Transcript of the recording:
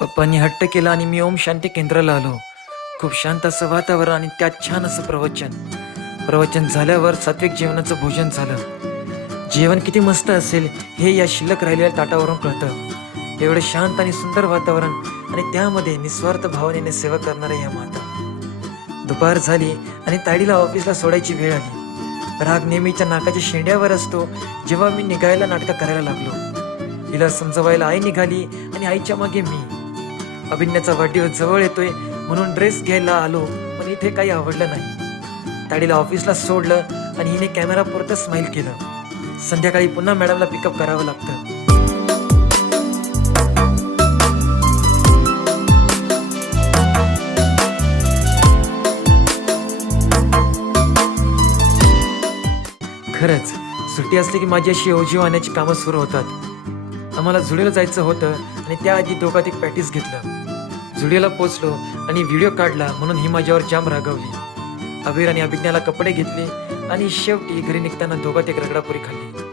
पप्पांनी हट्ट केला आणि मी ओम शांती केंद्राला आलो. खूप शांत असं वातावरण आणि त्यात छान असं प्रवचन झाल्यावर सात्विक जेवणाचं भोजन झालं. जेवण किती मस्त असेल हे या शिल्लक राहिलेल्या ताटावरून कळतं. एवढं शांत आणि सुंदर वातावरण आणि त्यामध्ये निस्वार्थ भावनेने सेवा करणाऱ्या या माता. दुपार झाली आणि ताईडीला ऑफिसला सोडायची वेळ आली. राग नेहमीच्या नाकाच्या शेंड्यावर असतो जेव्हा मी निघायला नाटकं करायला लागलो. हिला समजवायला आई निघाली आणि आईच्या मागे मी. अभिनयाचा वाढदिवस जवळ येतोय म्हणून ड्रेस घ्यायला आलो, पण इथे काही आवडलं नाही. ताडीला ऑफिसला सोडलं आणि हिने कॅमेरा पुरतं स्माईल केलं. संध्याकाळी पुन्हा मॅडमला पिकअप करावं लागतं. खरंच सुट्टी असली की माझी अशी ओझी आणण्याची कामं सुरू होतात. आम्हाला जुडिओला जायचं होतं आणि त्याआधी दोघात एक पॅटीस घेतलं. जुडिओला पोचलो आणि व्हिडिओ काढला म्हणून ही माझ्यावर जाम रागवली. अबीर आणि अभिज्ञाला कपडे घेतले आणि शेवटी घरी निघताना दोघात एक रगडापुरी खाल्ली.